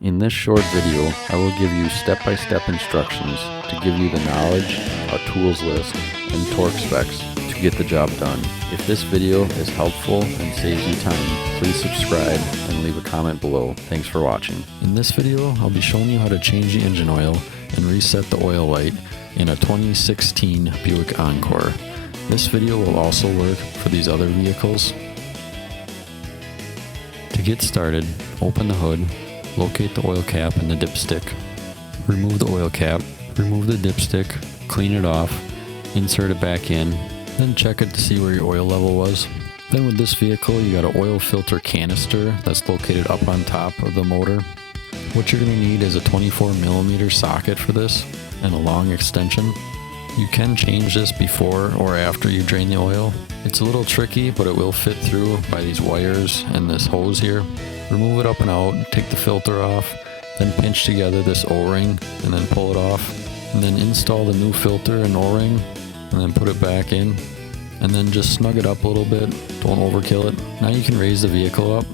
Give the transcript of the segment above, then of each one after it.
In this short video, I will give you step-by-step instructions to give you the knowledge, a tools list, and torque specs to get the job done. If this video is helpful and saves you time, please subscribe and leave a comment below. Thanks for watching. In this video, I'll be showing you how to change the engine oil and reset the oil light in a 2016 Buick Encore. This video will also work for these other vehicles. To get started, open the hood, locate the oil cap and the dipstick. Remove the oil cap, remove the dipstick, clean it off, insert it back in, then check it to see where your oil level was. Then with this vehicle, you got an oil filter canister that's located up on top of the motor. What you're going to need is a 24mm socket for this and a long extension. You can change this before or after you drain the oil. It's a little tricky, but it will fit through by these wires and this hose here. Remove it up and out, take the filter off, then pinch together this O-ring and then pull it off. And then install the new filter and O-ring and then put it back in. And then just snug it up a little bit, don't overkill it. Now you can raise the vehicle up.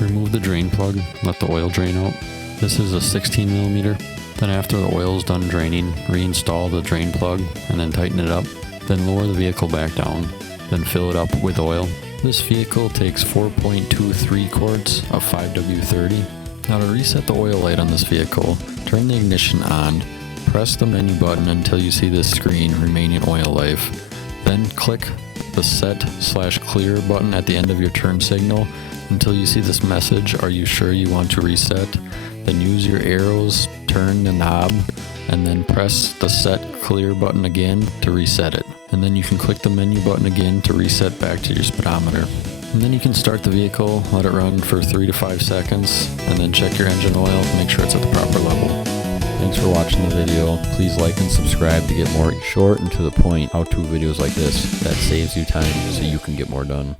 Remove the drain plug, let the oil drain out. This is a 16mm. Then after the oil is done draining, reinstall the drain plug and then tighten it up. Then lower the vehicle back down, then fill it up with oil. This vehicle takes 4.23 quarts of 5W30. Now to reset the oil light on this vehicle, turn the ignition on, press the menu button until you see this screen, remaining oil life. Then click the set/clear button at the end of your turn signal until you see this message, "Are you sure you want to reset?" Then use your arrows, turn the knob, and then press the set clear button again to reset it. And then you can click the menu button again to reset back to your speedometer. And then you can start the vehicle, let it run for 3 to 5 seconds, and then check your engine oil to make sure it's at the proper level. Thanks for watching the video. Please like and subscribe to get more short and to the point how-to videos like this that saves you time so you can get more done.